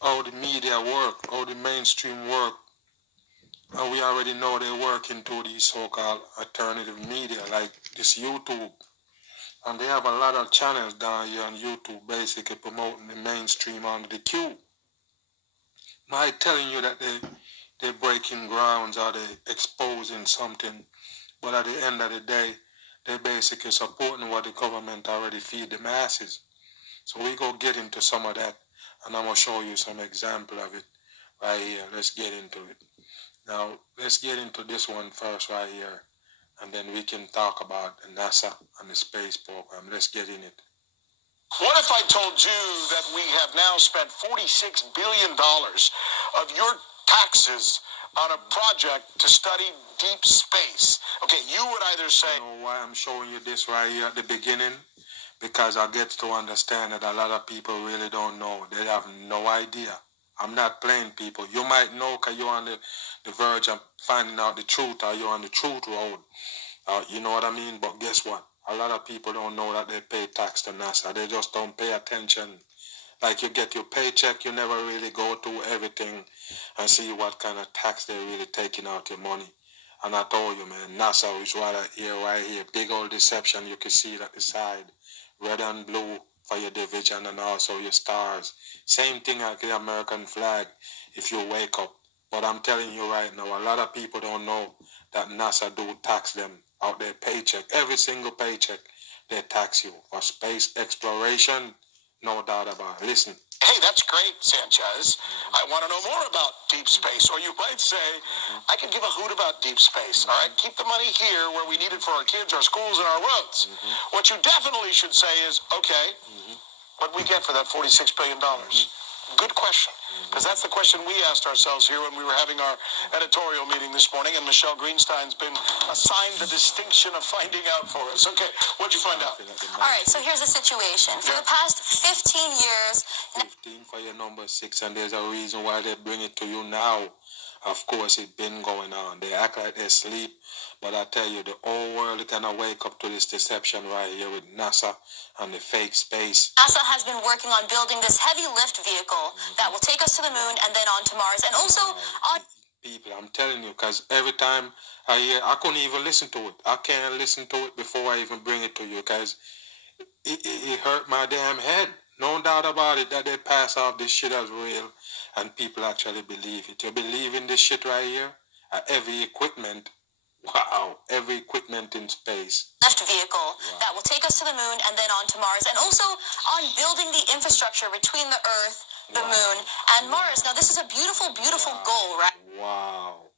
how the media work, how the mainstream work. And we already know they work into these so-called alternative media like this YouTube. And they have a lot of channels down here on YouTube basically promoting the mainstream under the Q. My telling you that they're breaking grounds or they exposing something, but at the end of the day, they're basically supporting what the government already feed the masses. So we go get into some of that, and I'm gonna show you some example of it right here. Let's get into it. Now, let's get into this one first right here, and then we can talk about the NASA and the space program. Let's get in it. What if I told you that we have now spent $46 billion of your taxes on a project to study deep space? Okay, you would either say... You know why I'm showing you this right here at the beginning? Because I get to understand that a lot of people really don't know. They have no idea. I'm not playing people. You might know because you're on the verge of finding out the truth, or you're on the truth road. You know what I mean? But guess what? A lot of people don't know that they pay tax to NASA. They just don't pay attention. Like you get your paycheck, you never really go through everything and see what kind of tax they're really taking out your money. And I told you, man, NASA is right here. Big old deception. You can see it at the side. Red and blue for your division and also your stars. Same thing like the American flag if you wake up. But I'm telling you right now, a lot of people don't know that NASA do tax them out their paycheck. Every single paycheck, they tax you for space exploration. No doubt about it. Listen. Hey, that's great, Sanchez. I want to know more about deep space. Or you might say, I can give a hoot about deep space. All right, keep the money here where we need it for our kids, our schools, and our roads. What you definitely should say is, okay, what do we get for that $46 billion? Good question, because that's the question we asked ourselves here when we were having our editorial meeting this morning, and Michelle Greenstein's been assigned the distinction of finding out for us. Okay, what'd you find out? All right, so here's the situation. For the past 15 years... 15 for your number 6, and there's a reason why they bring it to you now. Of course, it's been going on. They act like they sleep, but I tell you, the whole world is gonna wake up to this deception right here with NASA and the fake space. NASA has been working on building this heavy lift vehicle that will take us to the moon and then on to Mars, and also on... People, I'm telling you, because every time I hear, I couldn't even listen to it. I can't listen to it before I even bring it to you, because it hurt my damn head. No doubt about it that they pass off this shit as real and people actually believe it. You believe in this shit right here? Every equipment, wow, every equipment in space. Lift vehicle that will take us to the moon and then on to Mars, and also on building the infrastructure between the Earth, the moon, and Mars. Now, this is a beautiful, beautiful goal, right? Wow.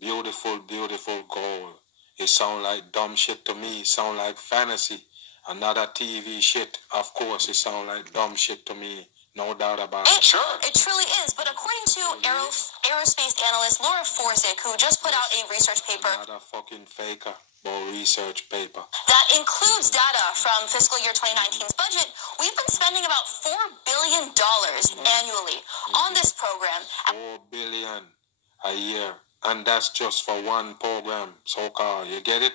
Beautiful, beautiful goal. It sounds like dumb shit to me. It sounds like fantasy. Another TV shit. Of course, it sounds like dumb shit to me. No doubt about it. Sure. It truly is. But according to aerospace analyst Laura Forzik, who just put out a research paper... Another fucking faker. Or research paper. That includes data from fiscal year 2019's budget. We've been spending about $4 billion annually on this program. $4 billion a year. And that's just for one program, so-called. You get it?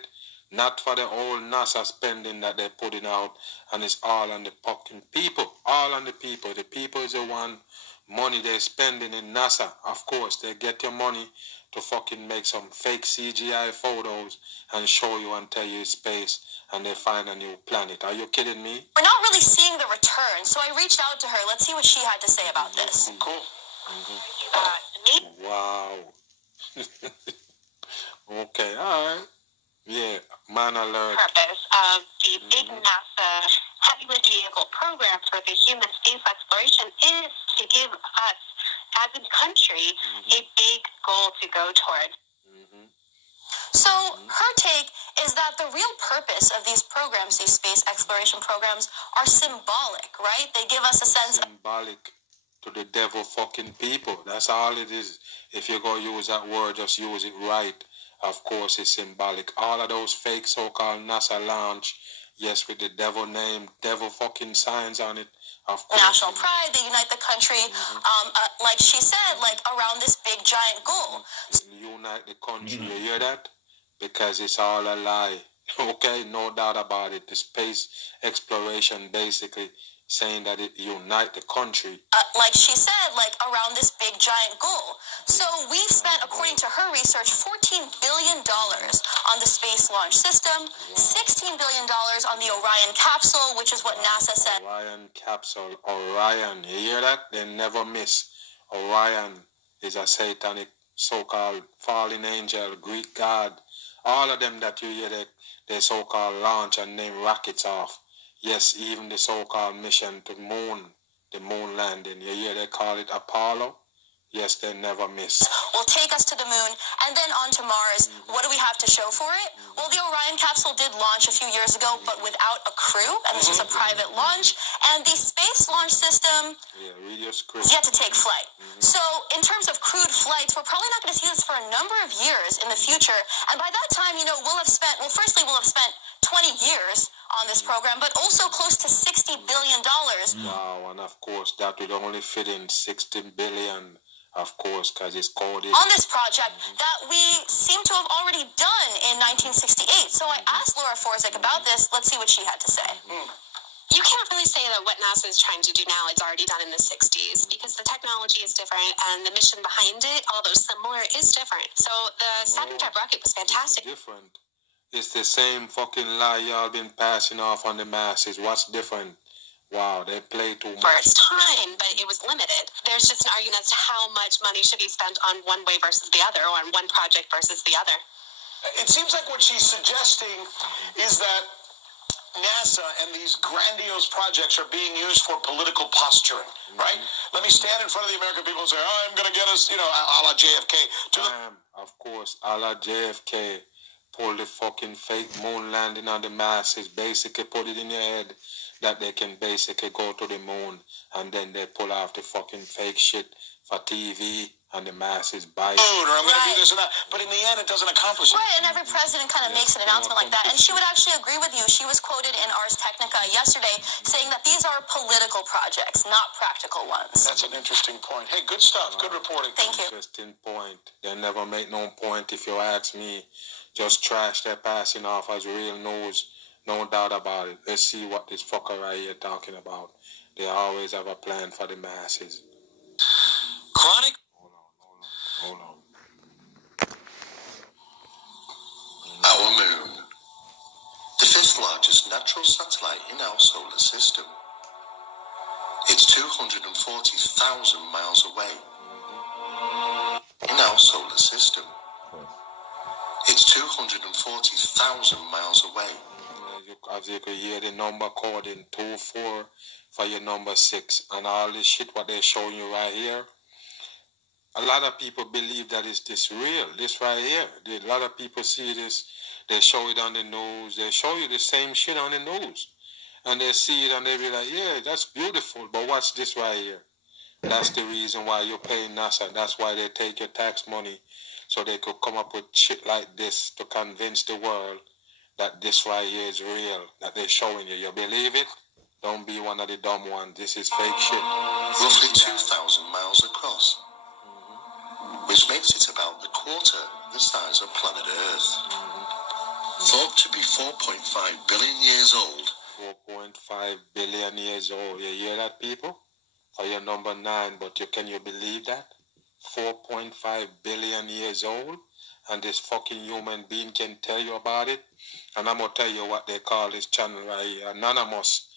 Not for the whole NASA spending that they're putting out. And it's all on the fucking people. All on the people. The people is the one money they're spending in NASA. Of course, they get your money to fucking make some fake CGI photos and show you and tell you it's space, and they find a new planet. Are you kidding me? We're not really seeing the return, so I reached out to her. Let's see what she had to say about this. Cool. Wow. Okay, all right. Yeah, man alert. Purpose of the big NASA heavy lift vehicle program for the human space exploration is to give us, as a country, a big goal to go toward. So her take is that the real purpose of these programs, these space exploration programs, are symbolic, right? They give us a sense... Symbolic to the devil fucking people. That's all it is. If you're going to use that word, just use it right. Of course, it's symbolic. All of those fake so-called NASA launch, yes, with the devil name, devil fucking signs on it. Of course. National pride, they unite the country, like she said, like around this big giant goal. Unite the country, you hear that? Because it's all a lie. Okay, no doubt about it. The space exploration basically saying that it unite the country. Like she said, like around this big giant goal. So we've spent, according to her research, $14 billion on the space launch system, $16 billion on the Orion capsule, which is what NASA said. Orion capsule, Orion, you hear that? They never miss. Orion is a satanic so-called fallen angel, Greek god. All of them that you hear they so-called launch and name rockets off. Yes, even the so-called mission to the moon landing. You hear they call it Apollo? Yes, they never miss. Will take us to the moon and then on to Mars. What do we have to show for it? Well, the Orion capsule did launch a few years ago, but without a crew, and this was a private launch. And the space launch system is yet to take flight. So, in terms of crewed flights, we're probably not going to see this for a number of years in the future. And by that time, we'll have spent 20 years on this program, but also close to $60 billion. Wow, and of course, that would only fit in 60 billion. Of course, because it's coded on this project that we seem to have already done in 1968. So I asked Laura Forzik about this. Let's see what she had to say. You can't really say that what NASA is trying to do now is already done in the 60s because the technology is different and the mission behind it, although similar, is different. So the Saturn type rocket was fantastic. It's different. It's the same fucking lie y'all been passing off on the masses. What's different? Wow, they play too much. For its time, but it was limited. There's just an argument as to how much money should be spent on one way versus the other, or on one project versus the other. It seems like what she's suggesting is that NASA and these grandiose projects are being used for political posturing, right? Let me stand in front of the American people and say, I'm going to get us, a la JFK. Of course, a la JFK, pull the fucking fake moon landing on the masses, basically put it in your head that they can basically go to the moon, and then they pull off the fucking fake shit for TV, and the masses buy it. Or I'm going to do this and that. But in the end, it doesn't accomplish it. Right, and every president kind of makes an announcement like that. And she would actually agree with you. She was quoted in Ars Technica yesterday saying that these are political projects, not practical ones. That's an interesting point. Hey, good stuff. Good reporting. Thank you. Interesting point. They never make no point, if you ask me. Just trash they're passing off as real news. No doubt about it. Let's see what this fucker right here talking about. They always have a plan for the masses. Chronic. Hold on. Our moon. The fifth largest natural satellite in our solar system. It's 240,000 miles away. In our solar system. It's 240,000 miles away. As you can hear the number coding 24 for your number 6, and all this shit what they're showing you right here. A lot of people believe that it's this real, this right here. A lot of people see this, they show it on the news, they show you the same shit on the news. And they see it and they be like, yeah, that's beautiful, but what's this right here? That's the reason why you're paying NASA. That's why they take your tax money, so they could come up with shit like this to convince the world that this right here is real, that they're showing you. You believe it? Don't be one of the dumb ones. This is fake shit. Roughly 2,000 miles across, which makes it about a quarter the size of planet Earth. Thought to be 4.5 billion years old. 4.5 billion years old. You hear that, people? For your number 9, but can you believe that? 4.5 billion years old? And this fucking human being can tell you about it? And I'm going to tell you what they call this channel right here, Anonymous.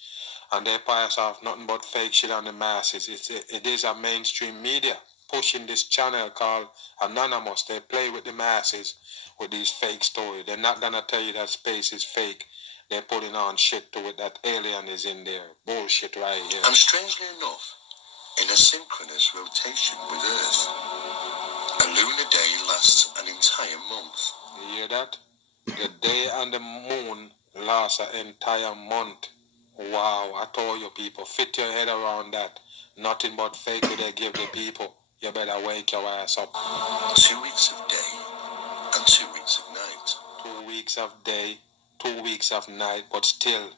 And they pass off nothing but fake shit on the masses. It is a mainstream media pushing this channel called Anonymous. They play with the masses with these fake stories. They're not going to tell you that space is fake. They're putting on shit to it that alien is in there. Bullshit right here. And strangely enough, in a synchronous rotation with Earth, a lunar day lasts an entire month. You hear that? The day and the moon lasts an entire month. Wow, I told you people, fit your head around that. Nothing but fake will they give the people. You better wake your ass up. 2 weeks of day and 2 weeks of night. 2 weeks of day, 2 weeks of night, but still,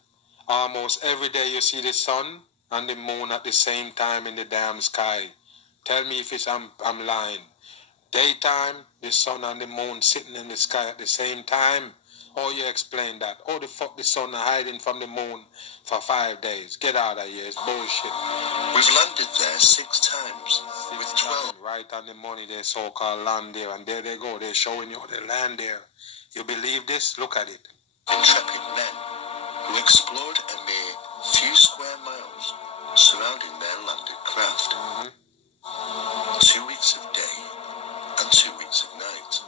almost every day you see the sun and the moon at the same time in the damn sky. Tell me if I'm lying. Daytime, the sun and the moon sitting in the sky at the same time. How you explain that? How the fuck the sun hiding from the moon for 5 days? Get out of here, it's bullshit. We've landed there 6 times with 12. Right on the money, they so-called land there, and there they go, they're showing you the land there. You believe this? Look at it. Intrepid men who explored a mere few square miles surrounding their landed craft. 2 weeks of day and 2 weeks of night.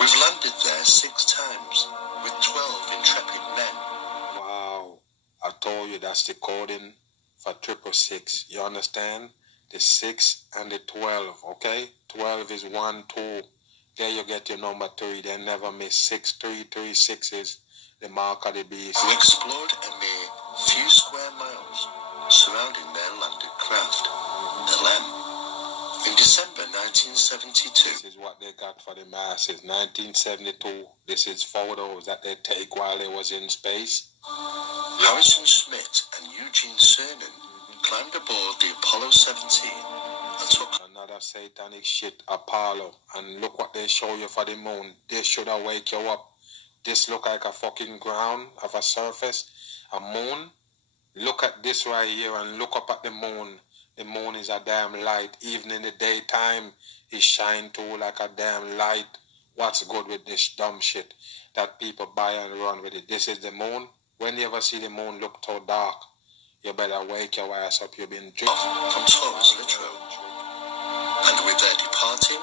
We've landed there 6 times with 12 intrepid men. Wow. I told you that's the coding for 666. You understand? The 6 and the 12, okay? 12 is 1, 2. There you get your number 3. They never miss 6, 3, 3, 6 is the mark of the beast. Who explored a mere few square miles surrounding their landed craft, the LEM. In December 1972. This is what they got for the masses. 1972. This is photos that they take while they was in space. Harrison Schmitt and Eugene Cernan climbed aboard the Apollo 17 and took another satanic shit, Apollo. And look what they show you for the moon. This should wake you up. This look like a fucking ground of a surface. A moon. Look at this right here and look up at the moon. The moon is a damn light. Even in the daytime, it shine too like a damn light. What's good with this dumb shit that people buy and run with it? This is the moon. When you ever see the moon look so dark, you better wake your ass up. You've been dreaming. From Taurus Littrow. And with their departing,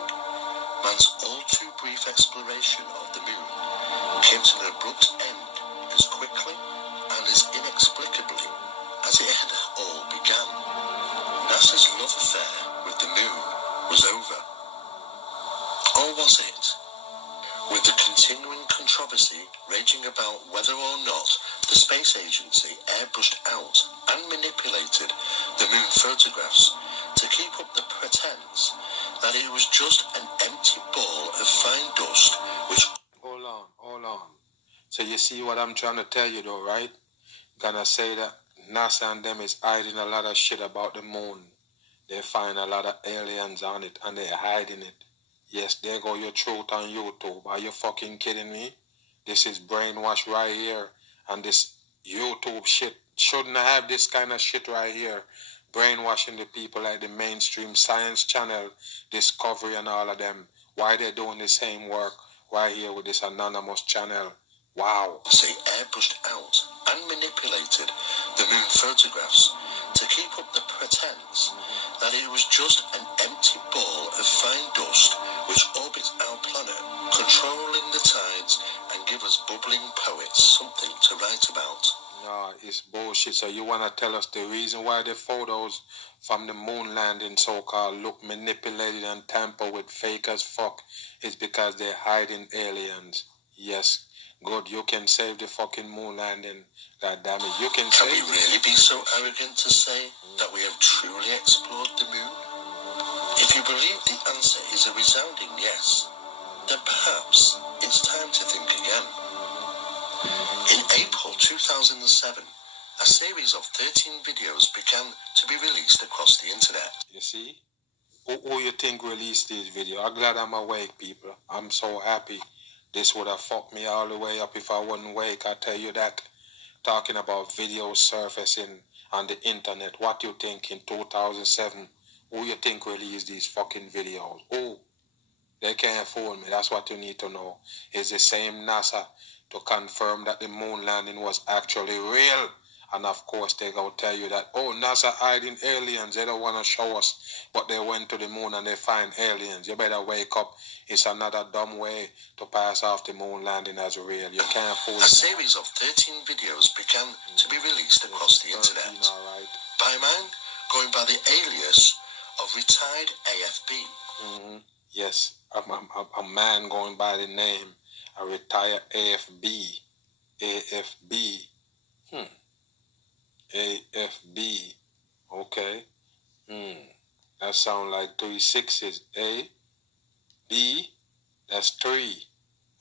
man's all too brief exploration of the moon came to an abrupt end as quickly and as inexplicably as it had all began. NASA's love affair with the moon was over. Or was it? With the continuing controversy raging about whether or not the space agency airbrushed out and manipulated the moon photographs to keep up the pretense that it was just an empty ball of fine dust which... Hold on. So you see what I'm trying to tell you though, right? Gonna say that NASA and them is hiding a lot of shit about the moon. They find a lot of aliens on it and they're hiding it. Yes, there go your truth on YouTube. Are you fucking kidding me? This is brainwash right here. And this YouTube shit shouldn't have this kind of shit right here. Brainwashing the people like the mainstream science channel, Discovery and all of them. Why they doing the same work right here with this anonymous channel? Wow. Say airbrushed out and manipulated the moon photographs to keep up the pretense that it was just an empty ball of fine dust which orbits our planet, controlling the tides and give us bubbling poets something to write about. No, it's bullshit. So you want to tell us the reason why the photos from the moon landing so-called look manipulated and tampered with fake as fuck is because they're hiding aliens? Yes. Good, you can save the fucking moon landing. God damn it, you can save it. Can we really be so arrogant to say that we have truly explored the moon? If you believe the answer is a resounding yes, then perhaps it's time to think again. In April 2007, a series of 13 videos began to be released across the internet. You see? Who you think released this video? I'm glad I'm awake, people. I'm so happy. This would have fucked me all the way up if I wasn't awake, I tell you that. Talking about videos surfacing on the internet. What you think in 2007? Who you think released these fucking videos? Who? They can't fool me. That's what you need to know. It's the same NASA to confirm that the moon landing was actually real. And of course, they gonna tell you that, oh, NASA hiding aliens. They don't want to show us, but they went to the moon and they find aliens. You better wake up. It's another dumb way to pass off the moon landing as real. You can't fool. A series of 13 videos began to be released across the internet. Right. By man going by the alias of retired AFB. Yes, a man going by the name, a retired AFB. AFB. AFB. Okay. That sound like 3 6s. A, B, that's 3.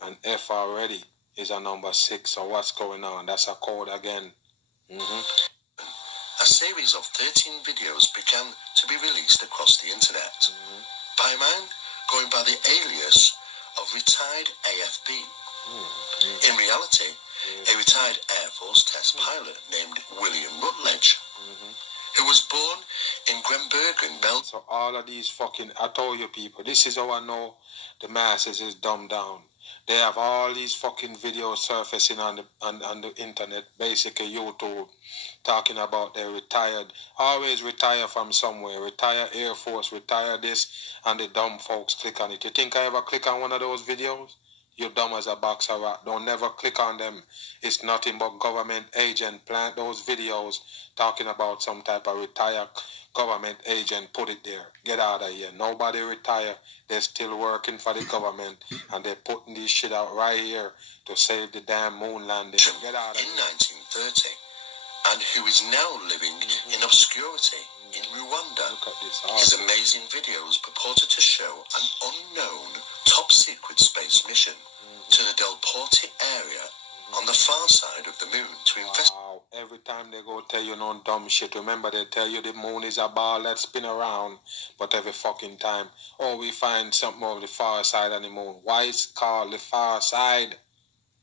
And F already is a number 6. So what's going on? That's a code again. A series of 13 videos began to be released across the internet. By man going by the alias of retired AFB. In reality, a retired Air Force test pilot named William Rutledge, who was born in Grenbergen, Belgium. So all of these fucking, I told you people, this is how I know the masses is dumbed down. They have all these fucking videos surfacing on the internet, basically YouTube, talking about they retired, always retire from somewhere, retire Air Force, retire this, and the dumb folks click on it. You think I ever click on one of those videos? You're dumb as a box of rat. Don't never click on them. It's nothing but government agent. Plant those videos talking about some type of retired government agent. Put it there. Get out of here. Nobody retire. They're still working for the government, and they're putting this shit out right here to save the damn moon landing. Get out of in here. 1930, and who is now living in obscurity in Rwanda. Look at this. His amazing videos purported to show an unknown top-secret space mission to the Del Porte area on the far side of the moon to investigate. Wow. Every time they go tell you no dumb shit, remember they tell you the moon is a ball that spin around, but every fucking time, oh, we find something over the far side of the moon. Why is it called the far side?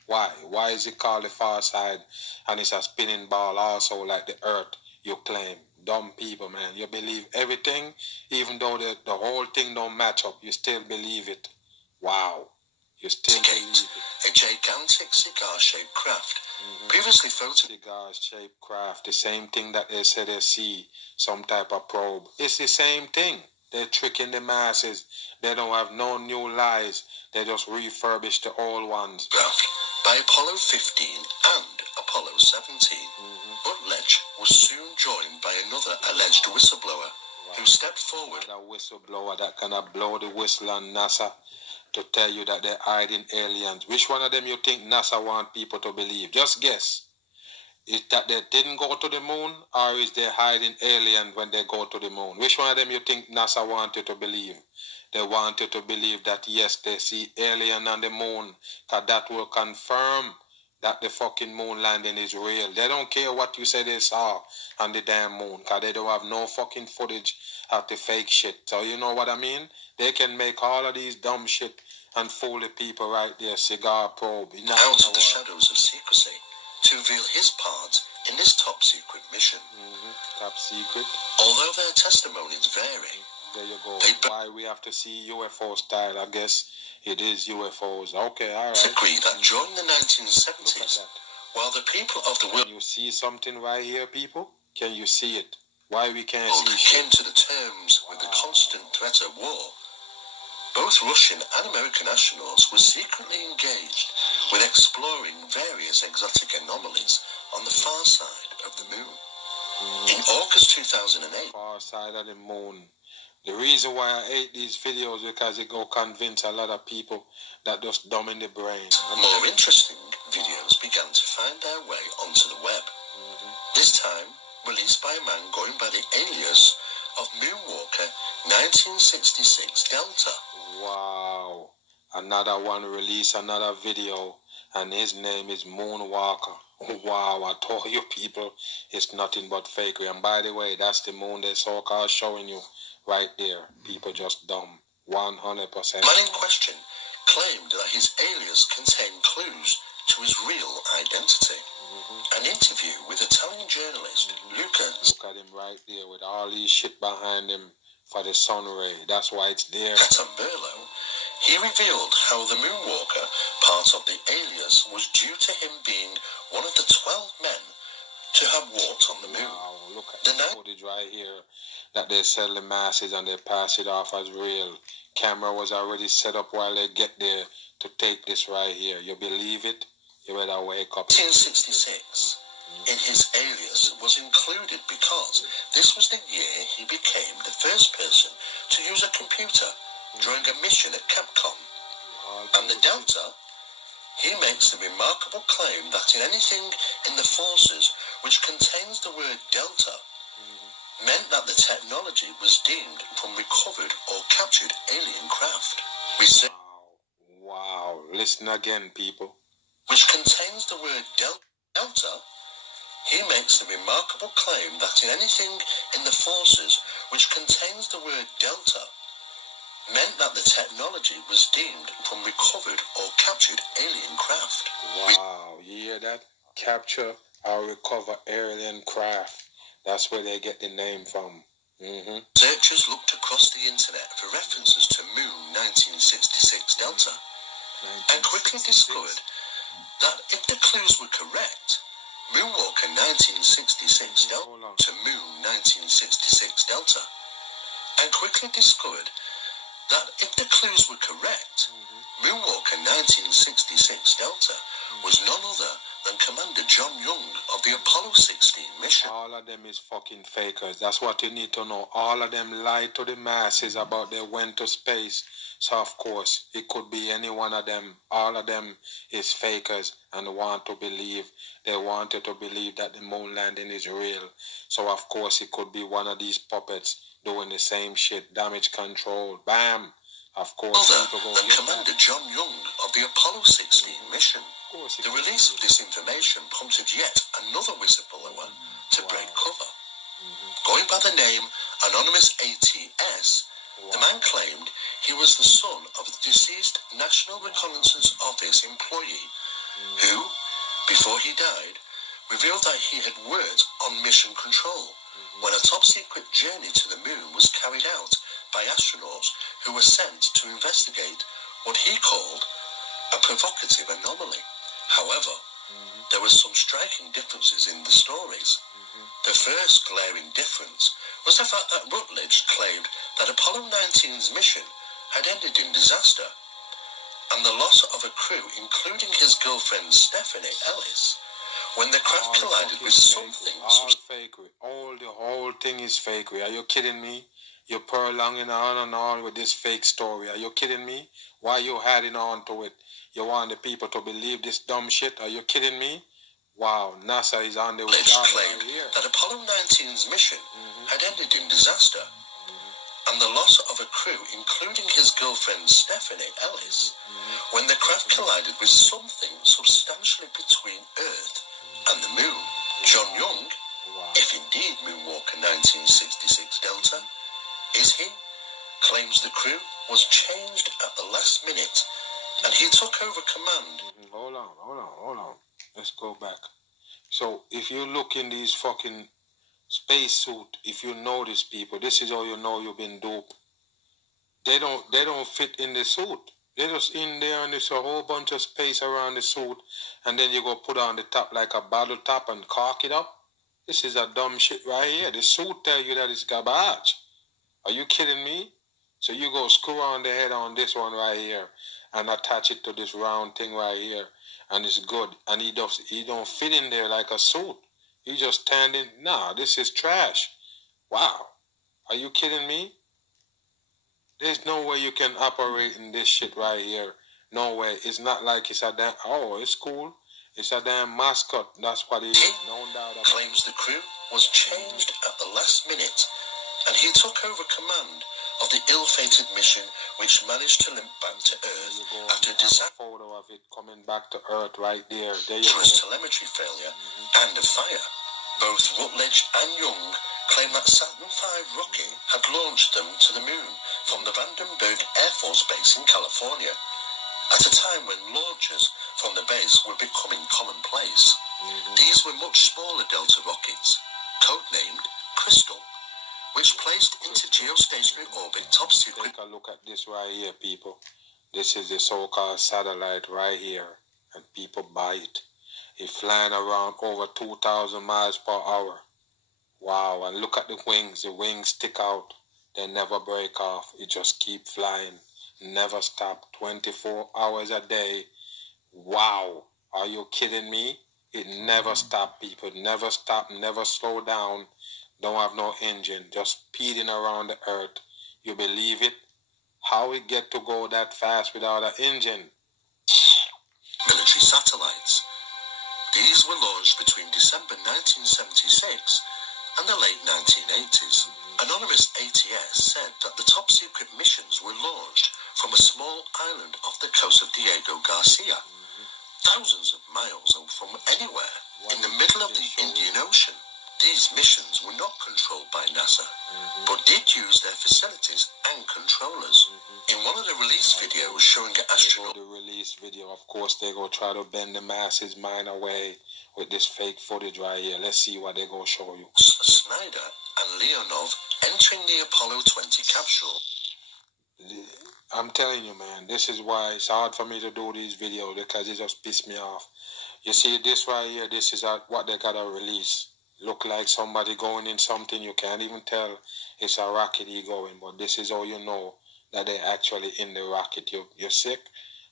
Why? Why is it called the far side? And it's a spinning ball also like the earth, you claim. Dumb people, man. You believe everything, even though the whole thing don't match up, you still believe it. Wow. You still believe it. A gigantic cigar-shaped craft, previously photographed. Cigar-shaped craft, the same thing that they say they see, some type of probe. It's the same thing. They're tricking the masses. They don't have no new lies. They just refurbish the old ones. By Apollo 15 and Apollo 17, Rutledge was soon joined by another alleged whistleblower who stepped forward. Another whistleblower that gonna blow the whistle on NASA to tell you that they're hiding aliens. Which one of them you think NASA want people to believe? Just guess. Is that they didn't go to the moon, or is they hiding aliens when they go to the moon? Which one of them you think NASA want you to believe? They want you to believe that yes, they see alien on the moon, because that will confirm that the fucking moon landing is real. They don't care what you say they saw on the damn moon, because they don't have no fucking footage of the fake shit. So you know what I mean? They can make all of these dumb shit and fool the people right there. Cigar probe. Out of the shadows of secrecy to reveal his part in this top secret mission. Top secret. Although their testimonies vary, there you go. Why we have to see UFO style? I guess it is UFOs. Okay, all right. Agree that during the 1970s, while the people of the world... Can you see something right here, people? Can you see it? Why we can't see came to the terms with the constant threat of war, both Russian and American astronauts were secretly engaged with exploring various exotic anomalies on the far side of the moon. In August 2008... Far side of the moon. The reason why I hate these videos because it go convince a lot of people that just dumb in the brain. More interesting videos began to find their way onto the web. This time, released by a man going by the alias of Moonwalker 1966 Delta. Wow. Another one released another video, and his name is Moonwalker. Wow, I told you people, it's nothing but fakery. And by the way, that's the moon they so-called showing you right there. People just dumb. 100%. The man in question claimed that his alias contained clues to his real identity. An interview with Italian journalist Luca. Look at him right there with all these shit behind him for the sun ray. That's why it's there. Catamberlo. He revealed how the Moonwalker, part of the alias, was due to him being one of the 12 men to have walked on the moon. Wow, look at the footage right here that they sell the masses and they pass it off as real. Camera was already set up while they get there to take this right here. You believe it? You better wake up. 1966 in his alias was included because this was the year he became the first person to use a computer during a mission at Capcom. And the Delta, he makes the remarkable claim that in anything in the forces which contains the word Delta meant that the technology was deemed from recovered or captured alien craft. Wow. Listen again, people. Which contains the word Delta, he makes the remarkable claim that in anything in the forces which contains the word Delta meant that the technology was deemed from recovered or captured alien craft. Wow, you hear that? Capture or recover alien craft. That's where they get the name from. Researchers looked across the internet for references to Moon 1966 Delta and quickly discovered that if the clues were correct, Moonwalker 1966 Delta to Moon 1966 Delta, and quickly discovered that if the clues were correct, Moonwalker 1966 Delta was none other than Commander John Young of the Apollo 16 mission. All of them is fucking fakers. That's what you need to know. All of them lied to the masses about they went to space. So of course, it could be any one of them. All of them is fakers and want to believe. They wanted to believe that the moon landing is real. So of course, it could be one of these puppets doing the same shit. Damage control. Bam. Of course, Other than Commander John Young of the Apollo 16 mission. The release of this information prompted yet another whistleblower to break cover. Going by the name Anonymous ATS, the man claimed he was the son of the deceased National Reconnaissance Office employee who, before he died, revealed that he had worked on mission control when a top-secret journey to the moon was carried out by astronauts who were sent to investigate what he called a provocative anomaly. However, there were some striking differences in the stories. The first glaring difference was the fact that Rutledge claimed that Apollo 19's mission had ended in disaster, and the loss of a crew, including his girlfriend Stephanie Ellis, when the craft collided with something. All fakery. The whole thing is fakery. Are you kidding me? You're prolonging on and on with this fake story. Are you kidding me? Why you adding on to it? You want the people to believe this dumb shit? Are you kidding me? Wow, NASA is on the way. Claimed that Apollo 19's mission had ended in disaster, and the loss of a crew, including his girlfriend Stephanie Ellis, when the craft collided with something substantially between Earth and the moon. John Young, if indeed Moonwalker 1966 Delta, is he, claims the crew was changed at the last minute and he took over command. Hold on. Let's go back. So if you look in these fucking spacesuit, if you notice people, this is how you know you've been duped. They don't fit in the suit. They're just in there and there's a whole bunch of space around the suit, and then you go put on the top like a bottle top and cork it up. This is a dumb shit right here. The suit tell you that it's garbage. Are you kidding me? So you go screw on the head on this one right here and attach it to this round thing right here, and it's good. And he don't fit in there like a suit. You just stand in. Nah, this is trash. Wow. Are you kidding me? There's no way you can operate in this shit right here. No way. It's not like it's a damn. Oh, it's cool. It's a damn mascot. That's what it is. No doubt about it. Claims the crew was changed at the last minute, and he took over command of the ill-fated mission, which managed to limp back to Earth after a disastrous photo of it coming back to Earth right there. There you go. telemetry failure and a fire. Both Rutledge and Young claim that Saturn V rocket had launched them to the moon from the Vandenberg Air Force Base in California, at a time when launches from the base were becoming commonplace. These were much smaller Delta rockets, codenamed Crystal, which placed into geostationary orbit top secret. Take a look at this right here, people. This is the so-called satellite right here, and people buy it. It's flying around over 2,000 miles per hour. Wow, and look at the wings. The wings stick out. They never break off. It just keep flying. Never stop. 24 hours a day. Wow. Are you kidding me? It never stop, people. Never stop. Never slow down. Don't have no engine. Just speeding around the earth. You believe it? How it get to go that fast without an engine? Military satellites. These were launched between December 1976 and the late 1980s. Anonymous ATS said that the top-secret missions were launched from a small island off the coast of Diego Garcia, thousands of miles from anywhere in the middle of the Indian Ocean. These missions were not controlled by NASA, but did use their facilities and controllers. In one of the release videos showing astronauts... The release video, of course, they go try to bend the masses' mind away with this fake footage right here. Let's see what they go show you. Snyder and Leonov entering the Apollo 20 capsule. I'm telling you, man, this is why it's hard for me to do these videos, because it just pisses me off. You see this right here, this is what they gotta release. Look like somebody going in something, you can't even tell it's a rocket he going, but this is how you know that they're actually in the rocket. You're sick?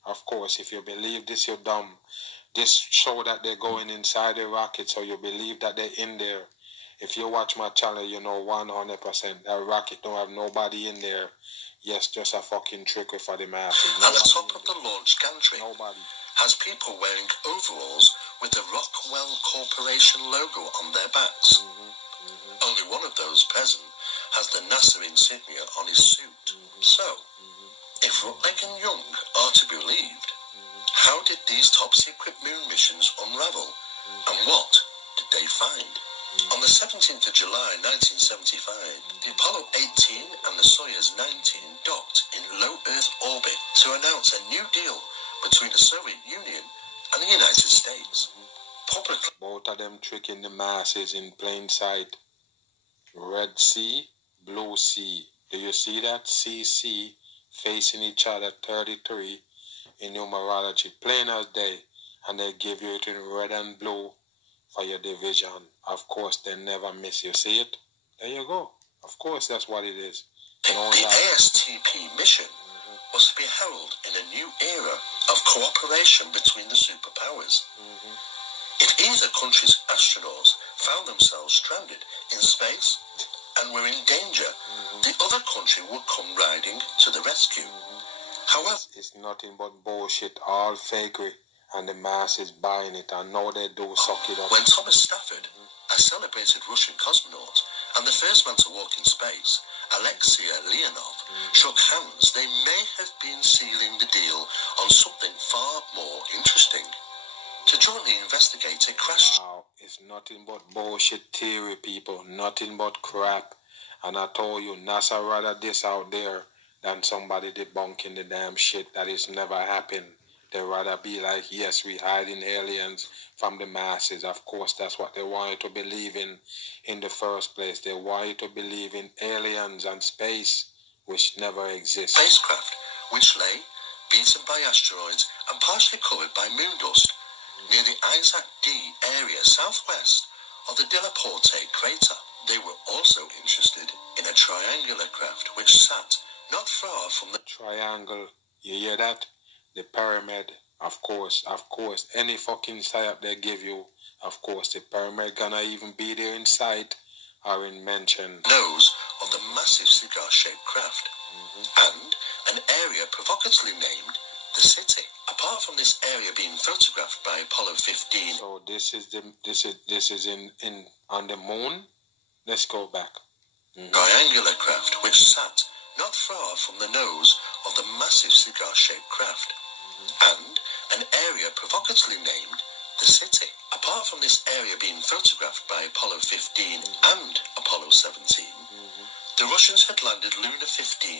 Of course, if you believe this, you're dumb. This show that they're going inside the rocket, so you believe that they're in there. If you watch my channel, you know 100% that rocket don't have nobody in there. Yes, just a fucking trick for the masses. At the top of the launch gantry has people wearing overalls with the Rockwell Corporation logo on their backs. Only one of those present has the NASA insignia on his suit. So, if Rutledge and Young are to be believed, how did these top-secret moon missions unravel? And what did they find? On the 17th of July 1975, the Apollo 18 and the Soyuz 19 docked in low Earth orbit to announce a new deal between the Soviet Union and the United States. Publicly, both of them tricking the masses in plain sight. Red Sea, Blue Sea. Do you see that? CC facing each other 33 in numerology, plain as day, and they give you it in red and blue for your division. Of course, they never miss. You see it? There you go. Of course, that's what it is. the ASTP mission was to be held in a new era of cooperation between the superpowers. If either country's astronauts found themselves stranded in space and were in danger, the other country would come riding to the rescue. However, it's nothing but bullshit, all fakery, and the masses buying it. I know they do suck it up. When Thomas Stafford, a celebrated Russian cosmonaut and the first man to walk in space, Alexei Leonov, shook hands, they may have been sealing the deal on something far more interesting. To jointly investigate a crash. Wow, it's nothing but bullshit theory, people. Nothing but crap. And I told you, NASA rather this out there than somebody debunking the damn shit that is never happened. They rather be like, yes, we hiding aliens from the masses. Of course, that's what they want you to believe in the first place. They want you to believe in aliens and space, which never exists. Spacecraft, which lay beaten by asteroids and partially covered by moon dust, near the Isaac D area southwest of the De La Porte crater. They were also interested in a triangular craft which sat not far from the triangle. You hear that? The pyramid. Of course. Any fucking setup they give you, of course, the pyramid gonna even be there in sight or in mention. Nose of the massive cigar-shaped craft, and an area provocatively named the city. Apart from this area being photographed by Apollo 15. So this is in on the moon. Let's go back. Triangular craft which sat not far from the nose of the massive cigar-shaped craft, and an area provocatively named the city. Apart from this area being photographed by Apollo 15 and Apollo 17, the Russians had landed Luna 15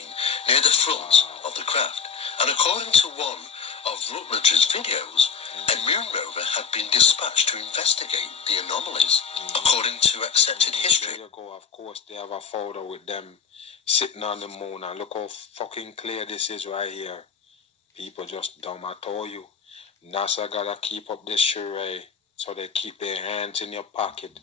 near the front of the craft, and according to one of Rutledge's videos, a moon rover had been dispatched to investigate the anomalies. According to accepted history. There you go. Of course, they have a photo with them sitting on the moon, and look how fucking clear this is right here. People just dumb. I told you, NASA gotta keep up this charade, so they keep their hands in your pocket.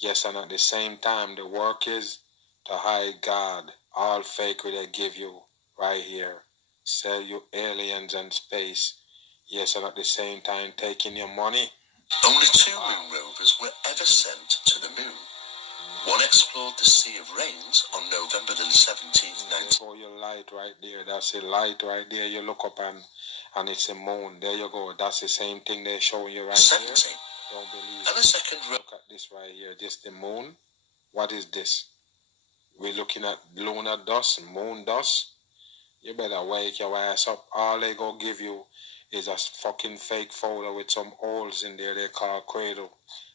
Yes, and at the same time, the work is to hide God. All fakery they give you right here. Sell you aliens and space. Yes, and at the same time taking your money. Only 2 moon rovers were ever sent to the moon. One explored the Sea of Rains on November the 17th, 19... There you go, your light right there. That's a light right there. You look up and it's a moon. There you go. That's the same thing they're showing you right 17. here. Don't believe and it. a second Look at this right here. This the moon. What is this? We're looking at lunar dust, moon dust. You better wake your ass up. All they gonna give you is a fucking fake photo with some holes in there they call cradle.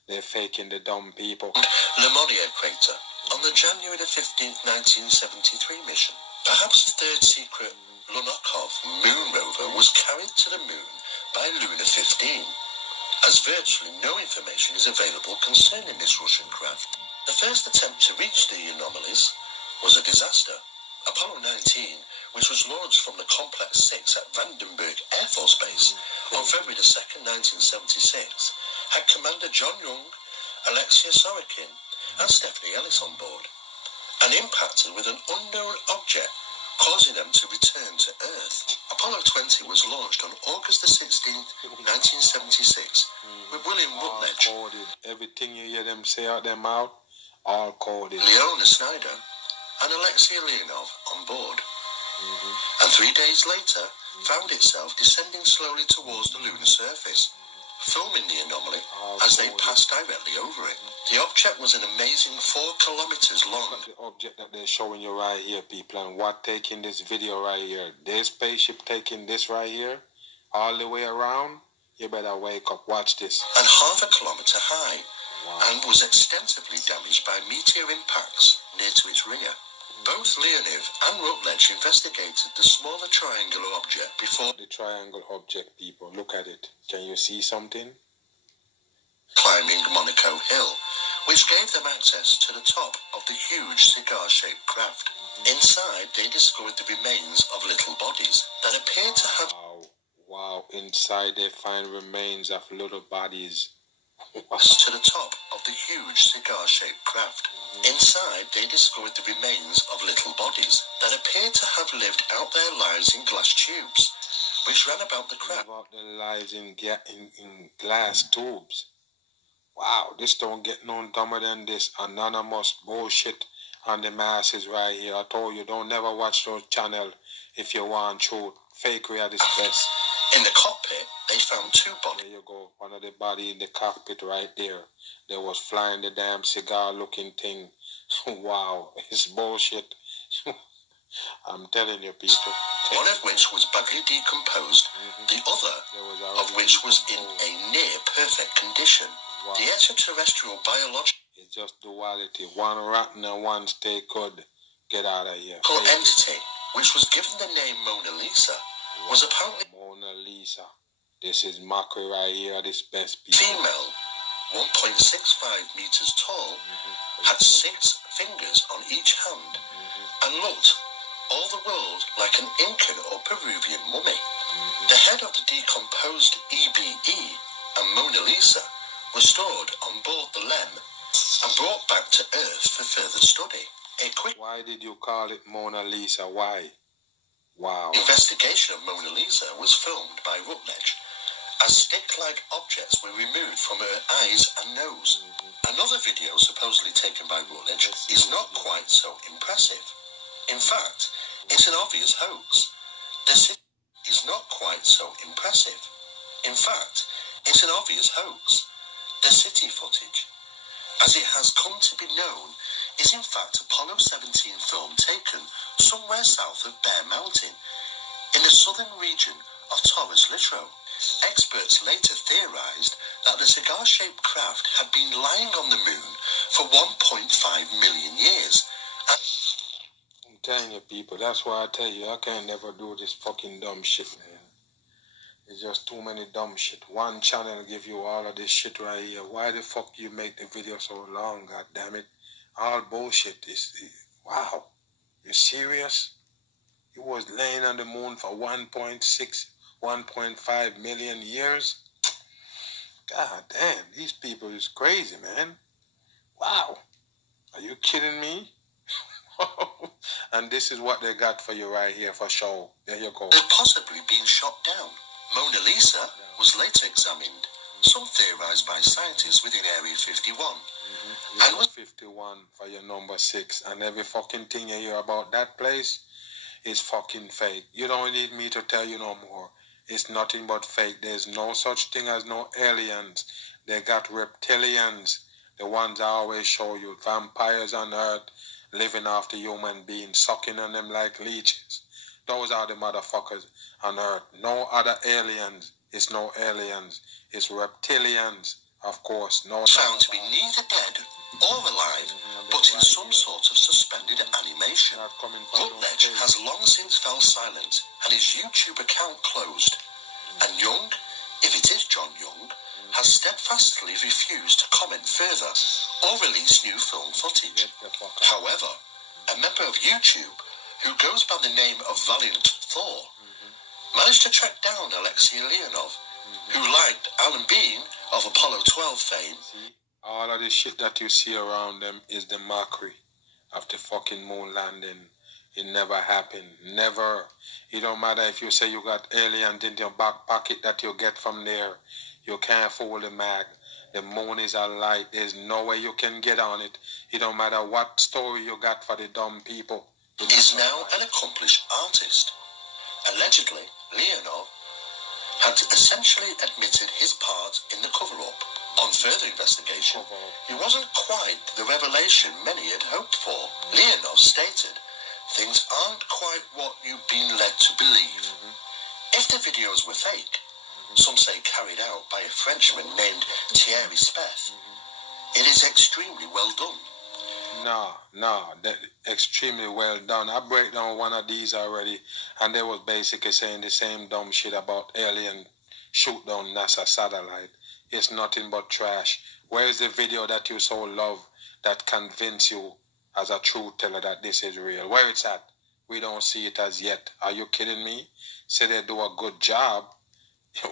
They're faking the dumb people. Lemonia crater on the January the 15th, 1973 mission. Perhaps the third secret Lunokhod moon rover was carried to the moon by Luna 15, as virtually no information is available concerning this Russian craft. The first attempt to reach the anomalies was a disaster. Apollo 19, which was launched from the Complex 6 at Vandenberg Air Force Base on February the 2nd, 1976, had Commander John Young, Alexei Sorokin, and Stephanie Ellis on board, and impacted with an unknown object, causing them to return to Earth. Apollo 20 was launched on August the 16th, 1976, with William Rutledge, all coded. Everything you hear them say out their mouth, all coded. Leona Snyder, and Alexei Leonov on board. And 3 days later, found itself descending slowly towards the lunar surface, filming the anomaly as they passed directly over it. The object was an amazing 4 kilometers long. The object that they're showing you right here, people, and what taking this video right here, this spaceship taking this right here, all the way around, you better wake up, watch this. And half a kilometer high, and was extensively damaged by meteor impacts near to its rear. Both Leonov and Rutledge investigated the smaller triangular object before The triangle object, people, look at it. Can you see something? climbing Monaco Hill, which gave them access to the top of the huge cigar-shaped craft. Inside, they discovered the remains of little bodies that appeared to have Wow, inside they find remains of little bodies. to the top of the huge cigar-shaped craft. Inside, they discovered the remains of little bodies that appeared to have lived out their lives in glass tubes, which ran about the craft. About their lives in glass tubes. Wow, this don't get no dumber than this anonymous bullshit on the masses right here. I told you, don't never watch those channel if you want truth. Fakery at its best. In the cockpit, they found 2 bodies. There you go. One of the body in the cockpit right there. They was flying the damn cigar-looking thing. Wow, it's bullshit. I'm telling you, people. One of which was badly decomposed, the other of which was in a near-perfect condition. Wow. The extraterrestrial biological It's just duality. One rotten and one stay good. Get out of here. entity, which was given the name Mona Lisa, was apparently Mona Lisa. This is mockery right here. This best people. female, 1.65 meters tall, had 6 fingers on each hand, and looked all the world like an Incan or Peruvian mummy. The head of the decomposed EBE and Mona Lisa was stored on board the LEM and brought back to Earth for further study. A quick Why did you call it Mona Lisa? Why? Wow. investigation of Mona Lisa was filmed by Rutledge, as stick-like objects were removed from her eyes and nose. Another video supposedly taken by Rutledge is not quite so impressive. In fact, it's an obvious hoax. The city is not quite so impressive. In fact, it's an obvious hoax. The city footage, as it has come to be known, is in fact Apollo 17 film taken somewhere south of Bear Mountain, in the southern region of Taurus Littrow. Experts later theorized that the cigar-shaped craft had been lying on the moon for 1.5 million years. I'm telling you, people, that's why I tell you, I can't never do this fucking dumb shit, man. It's just too many dumb shit. One channel give you all of this shit right here. Why the fuck you make the video so long, god damn it? All bullshit. Wow. You serious? You was laying on the moon for 1.6, 1.5 million years? God damn, these people is crazy, man. Wow. Are you kidding me? And this is what they got for you right here for show. There you go. Had possibly been shot down. Mona Lisa was later examined, some theorized by scientists within Area 51. And was 51 for your number 6, and every fucking thing you hear about that place is fucking fake. You don't need me to tell you no more. It's nothing but fake. There's no such thing as no aliens. They got reptilians, the ones I always show you, vampires on Earth living off the human beings, sucking on them like leeches. Those are the motherfuckers on Earth. No other aliens. It's no aliens. It's reptilians. Of course, no. Found to be neither dead or alive, but in some sort of suspended animation. Rutledge has long since fell silent and his YouTube account closed. And Young, if it is John Young, has steadfastly refused to comment further or release new film footage. However, a member of YouTube, who goes by the name of Valiant Thor, managed to track down Alexei Leonov, who liked Alan Bean of Apollo 12 fame. All of the shit that you see around them is the mockery of the fucking moon landing. It never happened. Never. It don't matter if you say you got aliens in your back pocket that you get from there. You can't fool the mag. The moon is a light. There's no way you can get on it. It don't matter what story you got for the dumb people. He is now an accomplished artist. Allegedly, Leonov had essentially admitted his part in the cover-up. On further investigation, he wasn't quite the revelation many had hoped for. Leonov stated, "Things aren't quite what you've been led to believe. If the videos were fake, some say carried out by a Frenchman named Thierry Speth, it is extremely well done." No, that extremely well done. I break down one of these already, and they was basically saying the same dumb shit about alien shoot down NASA satellite. It's nothing but trash. Where is the video that you so love that convince you as a truth teller that this is real? Where it's at? We don't see it as yet. Are you kidding me? Say they do a good job.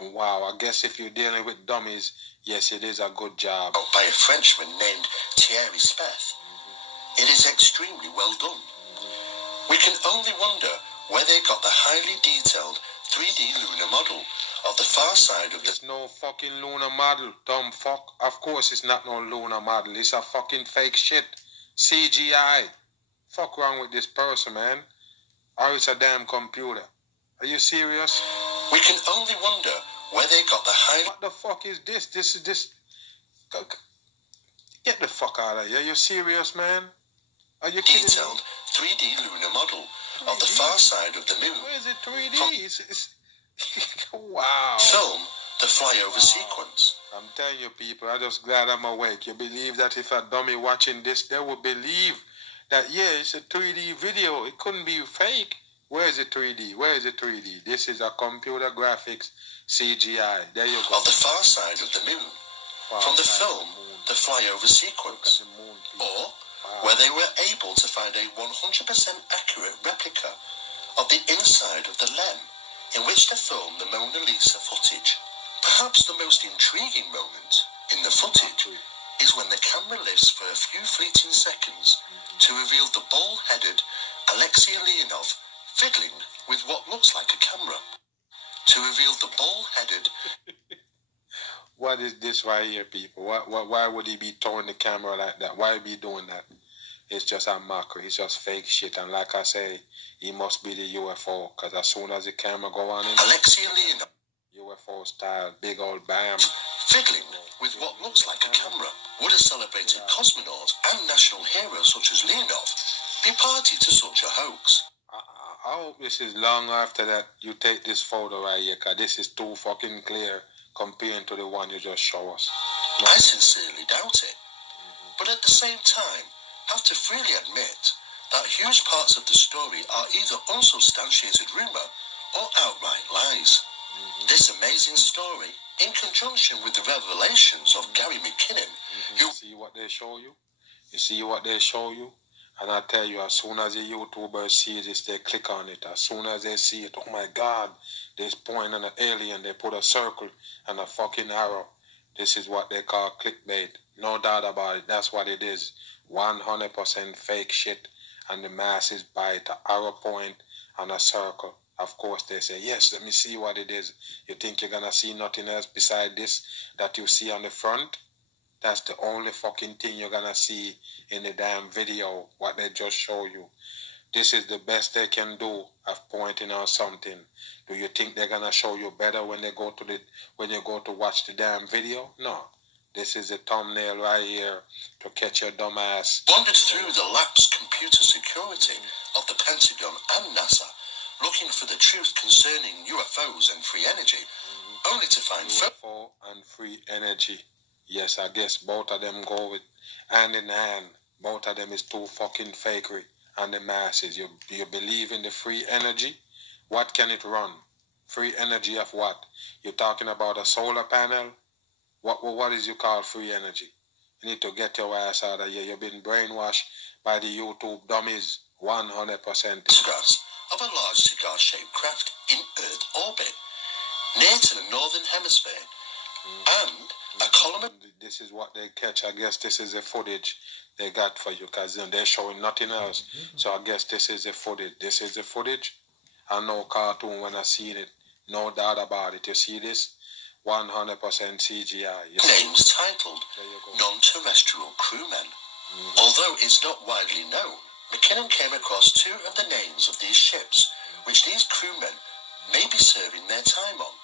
Wow, I guess if you're dealing with dummies, yes, it is a good job. By a Frenchman named Thierry Speth. It is extremely well done. We can only wonder where they got the highly detailed 3D lunar model of the far side of the... It's no fucking lunar model, dumb fuck. Of course it's not no lunar model. It's a fucking fake shit. CGI. Fuck wrong with this person, man. Or it's a damn computer. Are you serious? We can only wonder where they got the highly... What the fuck is this? This is this... Get the fuck out of here. Are you serious, man? Are you kidding detailed me? 3D lunar model 3D? Of the far side of the moon. Where is it 3D? It's wow. Film the flyover sequence. I'm telling you, people, I'm just glad I'm awake. You believe that if a dummy watching this, they would believe that, yeah, it's a 3D video. It couldn't be fake. Where is it 3D? Where is it 3D? This is a computer graphics CGI. There you go. Of the far side of the moon. From the film, the flyover sequence. Or where they were able to find a 100% accurate replica of the inside of the lem in which to film the Mona Lisa footage. Perhaps the most intriguing moment in the footage is when the camera lifts for a few fleeting seconds to reveal the bald-headed Alexei Leonov fiddling with what looks like a camera. To reveal the bald-headed... What is this right here, people? Why would he be throwing the camera like that? Why would he be doing that? It's just a mockery. It's just fake shit. And like I say, he must be the UFO. Because as soon as the camera go on him, Alexei Leonov, UFO style, big old bam. Fiddling with what looks like a camera. Would a celebrated cosmonaut and national hero such as Leonov be party to such a hoax? I hope this is long after that you take this photo right here. Because this is too fucking clear comparing to the one you just show us. I sincerely doubt it. But at the same time, have to freely admit that huge parts of the story are either unsubstantiated rumour or outright lies. This amazing story, in conjunction with the revelations of Gary McKinnon, who... You see what they show you? You see what they show you? And I tell you, as soon as the YouTubers see this, they click on it. As soon as they see it, oh my God, this point on an alien, they put a circle and a fucking arrow. This is what they call clickbait. No doubt about it. That's what it is. 100% fake shit. And the masses bite an arrow point and a circle. Of course, they say, yes, let me see what it is. You think you're going to see nothing else beside this that you see on the front? That's the only fucking thing you're going to see in the damn video, what they just show you. This is the best they can do of pointing out something. Do you think they're going to show you better when you go to watch the damn video? No. This is the thumbnail right here to catch your dumb ass. Wandered through the lapsed computer security of the Pentagon and NASA, looking for the truth concerning UFOs and free energy, only to find UFO and free energy. Yes, I guess both of them go with hand in hand. Both of them is too fucking fakery. And the masses, you believe in the free energy? What can it run? Free energy of what? You're talking about a solar panel? What is you call free energy? You need to get your ass out of here. You've been brainwashed by the YouTube dummies 100%. Photographs of a large cigar-shaped craft in Earth orbit near to the northern hemisphere, and a column of... This is what they catch. I guess this is the footage they got for you, because they're showing nothing else. So I guess this is the footage. This is the footage. I know cartoon when I seen it. No doubt about it. You see this? 100% CGI. Names titled Non-Terrestrial Crewmen. Although it's not widely known, McKinnon came across two of the names of these ships, which these crewmen may be serving their time on.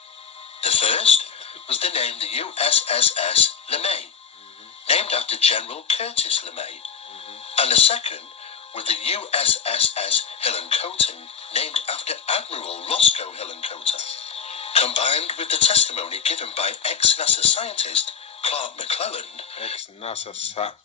The first was the name the USSS LeMay, named after General Curtis LeMay, and the second was the USSS Hillenkoetten, named after Admiral Roscoe Hillenkoetter. Combined with the testimony given by ex-NASA scientist Clark McClelland. Ex-NASA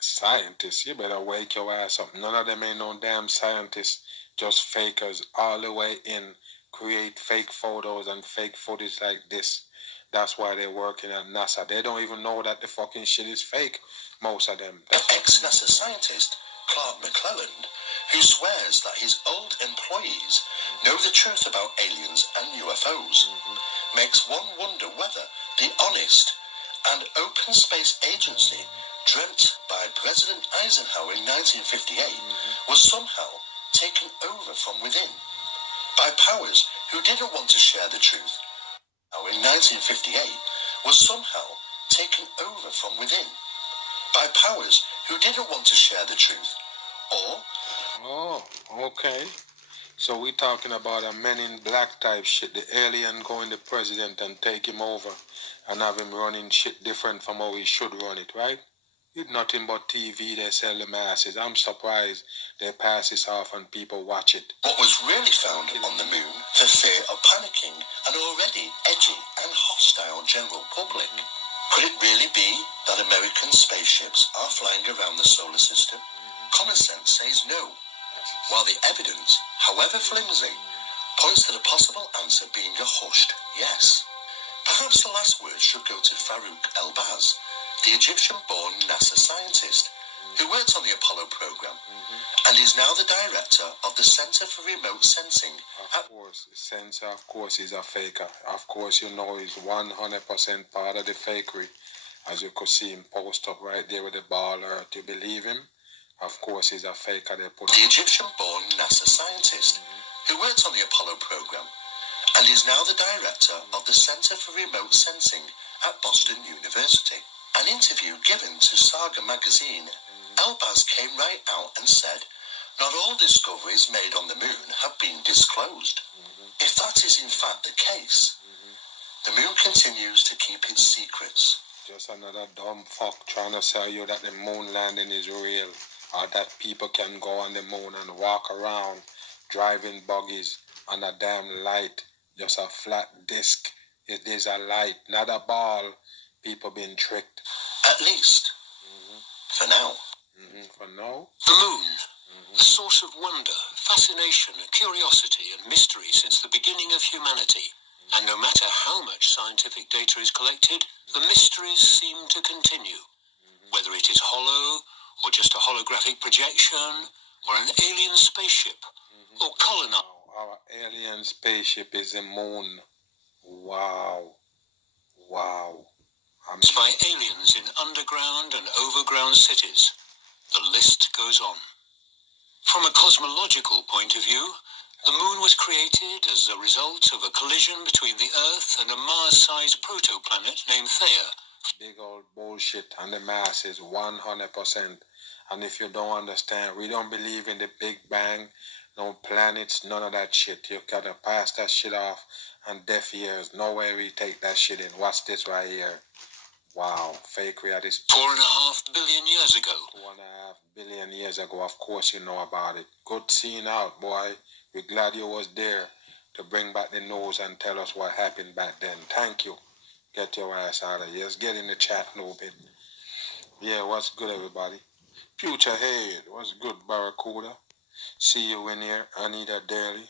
scientist, you better wake your ass up. None of them ain't no damn scientists, just fakers all the way in, create fake photos and fake footage like this. That's why they're working at NASA. They don't even know that the fucking shit is fake, most of them. Ex-NASA scientist Clark McClelland, who swears that his old employees know the truth about aliens and UFOs, makes one wonder whether the honest and open space agency dreamt by President Eisenhower in 1958 was somehow taken over from within by powers who didn't want to share the truth. Now in 1958 was somehow taken over from within by powers who didn't want to share the truth. Oh, okay. So we talking about a Men in Black type shit. The alien going the president and take him over and have him running shit different from how he should run it, right? It's nothing but TV they sell the masses. I'm surprised they pass this off and people watch it. What was really found on the moon for fear of panicking an already edgy and hostile general public? Could it really be that American spaceships are flying around the solar system? Common sense says no, while the evidence, however flimsy, points to the possible answer being a hushed yes. Perhaps the last word should go to Farouk Elbaz, the Egyptian-born NASA scientist who worked on the Apollo program and is now the director of the Center for Remote Sensing. Of course, Sensor, of course, is a faker. Of course, you know he's 100% part of the fakery. As you could see him post up right there with the ball earth. You believe him? Of course, he's a faker. They put the Egyptian-born NASA scientist who worked on the Apollo program and is now the director of the Center for Remote Sensing at Boston University. An interview given to Saga magazine, Elbaz came right out and said, not all discoveries made on the moon have been disclosed. If that is in fact the case, the moon continues to keep its secrets. Just another dumb fuck trying to sell you that the moon landing is real. Or that people can go on the moon and walk around driving buggies on a damn light. Just a flat disc. It is a light, not a ball. People been tricked. At least, for now. For now? The moon, the source of wonder, fascination, curiosity and mystery since the beginning of humanity. And no matter how much scientific data is collected, the mysteries seem to continue. Whether it is hollow, or just a holographic projection, or an alien spaceship, or colonizer. Our alien spaceship is the moon. Wow. By aliens in underground and overground cities. The list goes on. From a cosmological point of view, the moon was created as a result of a collision between the Earth and a Mars-sized protoplanet named Theia. Big old bullshit, and the mass is 100%. And if you don't understand, we don't believe in the Big Bang, no planets, none of that shit. You gotta pass that shit off and deaf ears. No way we take that shit in. Watch this right here. Wow, fakery at this. 4.5 billion years ago. 4.5 billion years ago. Of course you know about it. Good seeing out, boy. We're glad you was there to bring back the news and tell us what happened back then. Thank you. Get your ass out of here. Let's get in the chat, no bit. Yeah, what's good, everybody? Future Head, what's good, Barracuda? See you in here, Anita Daly.